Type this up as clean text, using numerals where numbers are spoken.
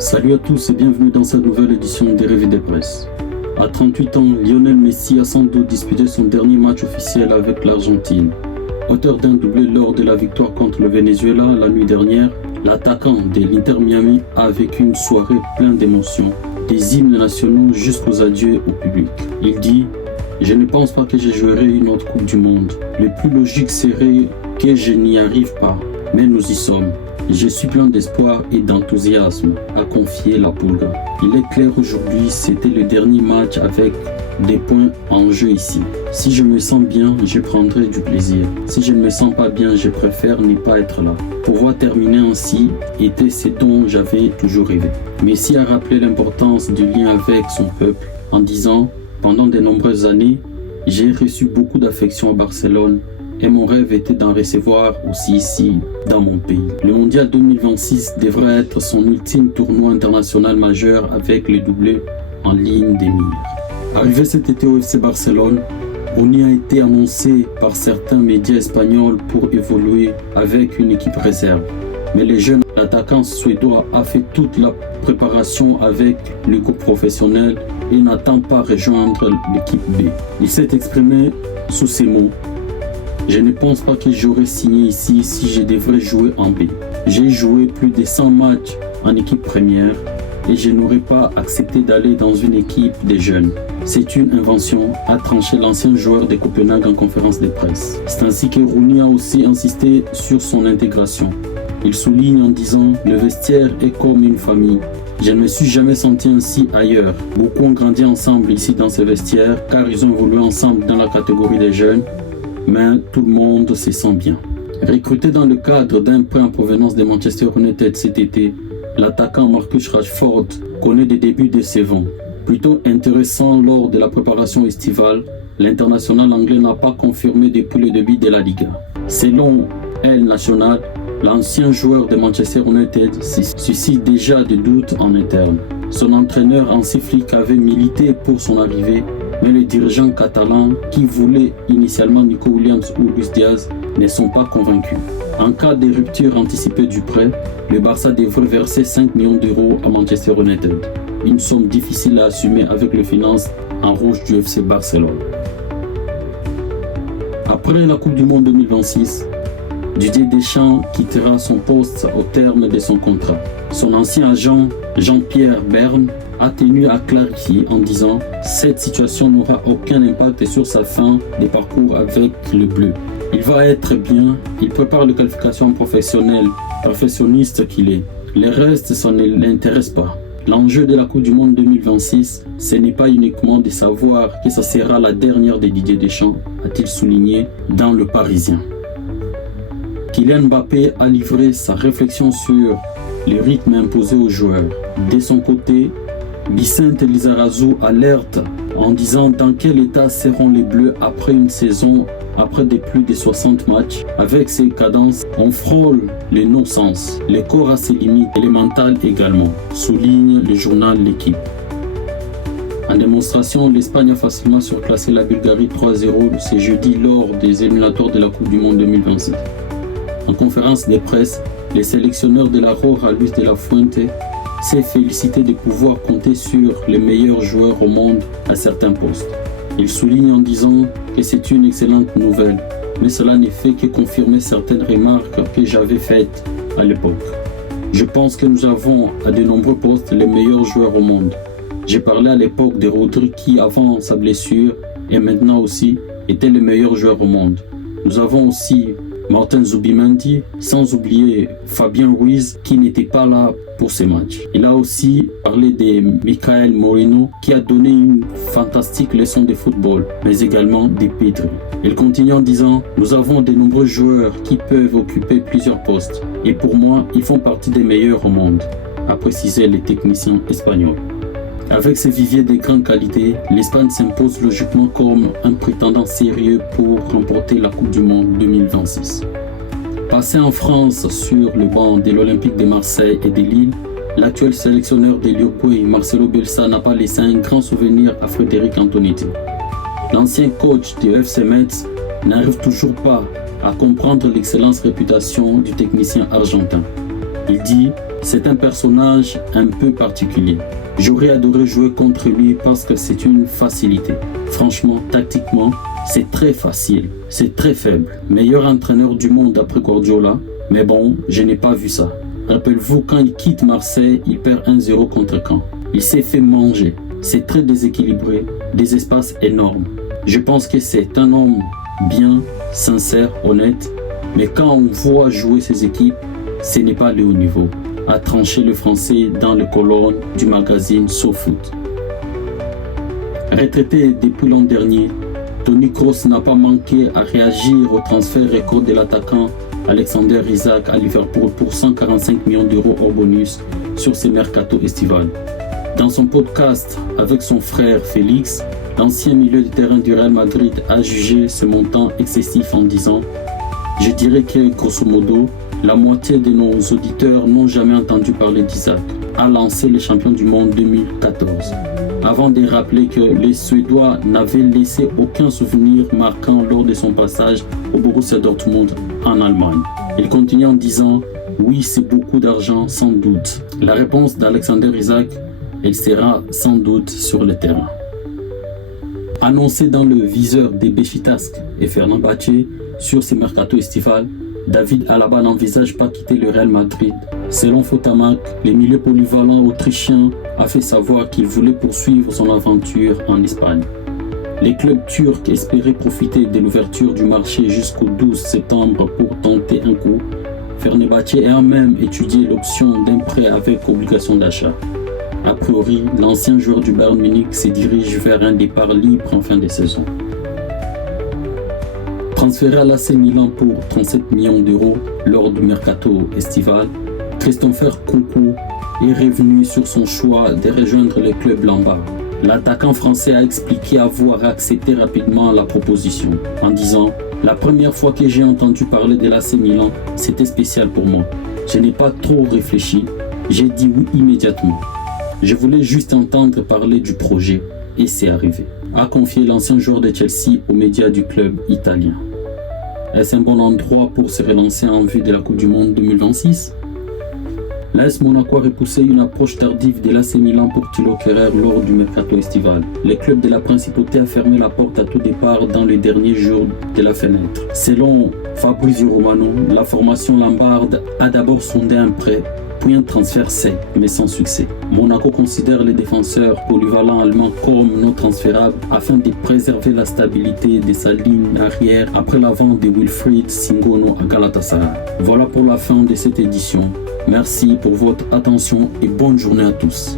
Salut à tous et bienvenue dans cette nouvelle édition des Revues de presse. À 38 ans, Lionel Messi a sans doute disputé son dernier match officiel avec l'Argentine. Auteur d'un doublé lors de la victoire contre le Venezuela la nuit dernière, l'attaquant de l'Inter Miami a vécu une soirée pleine d'émotions, des hymnes nationaux jusqu'aux adieux au public. Il dit « Je ne pense pas que je jouerai une autre Coupe du Monde. Le plus logique serait que je n'y arrive pas, mais nous y sommes. Je suis plein d'espoir et d'enthousiasme, a confié la Pulga. Il est clair aujourd'hui, c'était le dernier match avec des points en jeu ici. Si je me sens bien, je prendrai du plaisir. Si je ne me sens pas bien, je préfère ne pas être là. Pouvoir terminer ainsi était ce dont j'avais toujours rêvé. Messi a rappelé l'importance du lien avec son peuple en disant « Pendant de nombreuses années, j'ai reçu beaucoup d'affection à Barcelone. Et mon rêve était d'en recevoir aussi ici, dans mon pays. Le Mondial 2026 devrait être son ultime tournoi international majeur avec les doublés en ligne des mires. Arrivé cet été au FC Barcelone, Rooney a été annoncé par certains médias espagnols pour évoluer avec une équipe réserve. Mais le jeune attaquant suédois a fait toute la préparation avec le groupe professionnel et n'attend pas rejoindre l'équipe B. Il s'est exprimé sous ces mots. Je ne pense pas que j'aurais signé ici si je devrais jouer en B. J'ai joué plus de 100 matchs en équipe première et je n'aurais pas accepté d'aller dans une équipe de jeunes. C'est une invention, a tranché l'ancien joueur de Copenhague en conférence de presse. C'est ainsi que Rooney a aussi insisté sur son intégration. Il souligne en disant « Le vestiaire est comme une famille. Je ne me suis jamais senti ainsi ailleurs. Beaucoup ont grandi ensemble ici dans ce vestiaire car ils ont évolué ensemble dans la catégorie des jeunes. Mais tout le monde se sent bien. » Recruté dans le cadre d'un prêt en provenance de Manchester United cet été, l'attaquant Marcus Rashford connaît des débuts décevants. Plutôt intéressant lors de la préparation estivale, l'international anglais n'a pas confirmé depuis le début de la Liga. Selon El Nacional, l'ancien joueur de Manchester United suscite déjà des doutes en interne. Son entraîneur Hansi Flick avait milité pour son arrivée, mais les dirigeants catalans qui voulaient initialement Nico Williams ou Luis Diaz ne sont pas convaincus. En cas de rupture anticipée du prêt, le Barça devrait verser 5 millions d'euros à Manchester United. Une somme difficile à assumer avec les finances en rouge du FC Barcelone. Après la Coupe du Monde 2026, Didier Deschamps quittera son poste au terme de son contrat. Son ancien agent Jean-Pierre Berne a tenu à clarifier en disant « Cette situation n'aura aucun impact sur sa fin de parcours avec le bleu. Il va être bien, il prépare les qualifications professionnelles, perfectionniste qu'il est. Le reste, ça ne l'intéresse pas. L'enjeu de la Coupe du Monde 2026, ce n'est pas uniquement de savoir que ça sera la dernière de Didier Deschamps, a-t-il souligné dans Le Parisien. » Kylian Mbappé a livré sa réflexion sur le rythme imposé aux joueurs. De son côté, Vicente Lizarazu alerte en disant dans quel état seront les Bleus après une saison, après plus de 60 matchs. Avec ces cadences, on frôle les non-sens. Le corps a ses limites et le mental également, souligne le journal L'Équipe. En démonstration, l'Espagne a facilement surclassé la Bulgarie 3-0 ce jeudi lors des éliminatoires de la Coupe du Monde 2026. En conférence de presse, le sélectionneur de la Roja, Luis de la Fuente, s'est félicité de pouvoir compter sur les meilleurs joueurs au monde à certains postes. Il souligne en disant que c'est une excellente nouvelle, mais cela ne fait que confirmer certaines remarques que j'avais faites à l'époque. Je pense que nous avons à de nombreux postes les meilleurs joueurs au monde. J'ai parlé à l'époque de Rodri qui, avant sa blessure et maintenant aussi, était le meilleur joueur au monde. Nous avons aussi Martin Zubimendi, sans oublier Fabien Ruiz qui n'était pas là pour ces matchs. Il a aussi parlé de Michael Moreno qui a donné une fantastique leçon de football, mais également de Pedri. Il continue en disant « Nous avons de nombreux joueurs qui peuvent occuper plusieurs postes et pour moi, ils font partie des meilleurs au monde », a précisé le technicien espagnol. Avec ce vivier de grande qualité, l'Espagne s'impose logiquement comme un prétendant sérieux pour remporter la Coupe du Monde 2026. Passé en France sur le banc de l'Olympique de Marseille et de Lille, l'actuel sélectionneur de l'Uruguay, Marcelo Bielsa, n'a pas laissé un grand souvenir à Frédéric Antonetti. L'ancien coach du FC Metz n'arrive toujours pas à comprendre l'excellente réputation du technicien argentin. Il dit C'est un personnage un peu particulier. J'aurais adoré jouer contre lui parce que c'est une facilité. Franchement, tactiquement, c'est très facile, c'est très faible. Meilleur entraîneur du monde après Guardiola, mais bon, je n'ai pas vu ça. Rappelez-vous, quand il quitte Marseille, il perd 1-0 contre Caen. Il s'est fait manger. C'est très déséquilibré, des espaces énormes. Je pense que c'est un homme bien, sincère, honnête, mais quand on voit jouer ses équipes, ce n'est pas le haut niveau, a tranché le Français dans les colonnes du magazine SoFoot. Retraité depuis l'an dernier, Toni Kroos n'a pas manqué à réagir au transfert record de l'attaquant Alexander Isak à Liverpool pour 145 millions d'euros hors bonus sur ce mercato estival. Dans son podcast avec son frère Félix, l'ancien milieu de terrain du Real Madrid a jugé ce montant excessif en disant « Je dirais que, grosso modo, la moitié de nos auditeurs n'ont jamais entendu parler d'Isak, a lancé le champion du monde 2014. » Avant de rappeler que les Suédois n'avaient laissé aucun souvenir marquant lors de son passage au Borussia Dortmund en Allemagne. Il continue en disant « Oui, c'est beaucoup d'argent, sans doute. » La réponse d'Alexander Isak, elle sera sans doute sur le terrain. Annoncé dans le viseur des Beşiktaş et Fenerbahçe sur ce mercato estival, David Alaba n'envisage pas quitter le Real Madrid. Selon Fotamak, le milieu polyvalent autrichien a fait savoir qu'il voulait poursuivre son aventure en Espagne. Les clubs turcs espéraient profiter de l'ouverture du marché jusqu'au 12 septembre pour tenter un coup. Fenerbahçe a même étudié l'option d'un prêt avec obligation d'achat. A priori, l'ancien joueur du Bayern Munich se dirige vers un départ libre en fin de saison. Transféré à l'AC Milan pour 37 millions d'euros lors du mercato estival, Christopher Nkunku est revenu sur son choix de rejoindre le club lombard. L'attaquant français a expliqué avoir accepté rapidement la proposition en disant « La première fois que j'ai entendu parler de l'AC Milan, c'était spécial pour moi. Je n'ai pas trop réfléchi, j'ai dit oui immédiatement. Je voulais juste entendre parler du projet et c'est arrivé », a confié l'ancien joueur de Chelsea aux médias du club italien. Est-ce un bon endroit pour se relancer en vue de la Coupe du Monde 2026 ? L'AS Monaco a repoussé une approche tardive de l'AC Milan pour Thilo Kehrer lors du mercato estival. Le club de la Principauté a fermé la porte à tout départ dans les derniers jours de la fenêtre. Selon Fabrizio Romano, la formation lombarde a d'abord sondé un prêt, puis un transfert sec, mais sans succès. Monaco considère les défenseurs polyvalents allemands comme non transférables afin de préserver la stabilité de sa ligne arrière après la vente de Wilfried Singono à Galatasaray. Voilà pour la fin de cette édition. Merci pour votre attention et bonne journée à tous.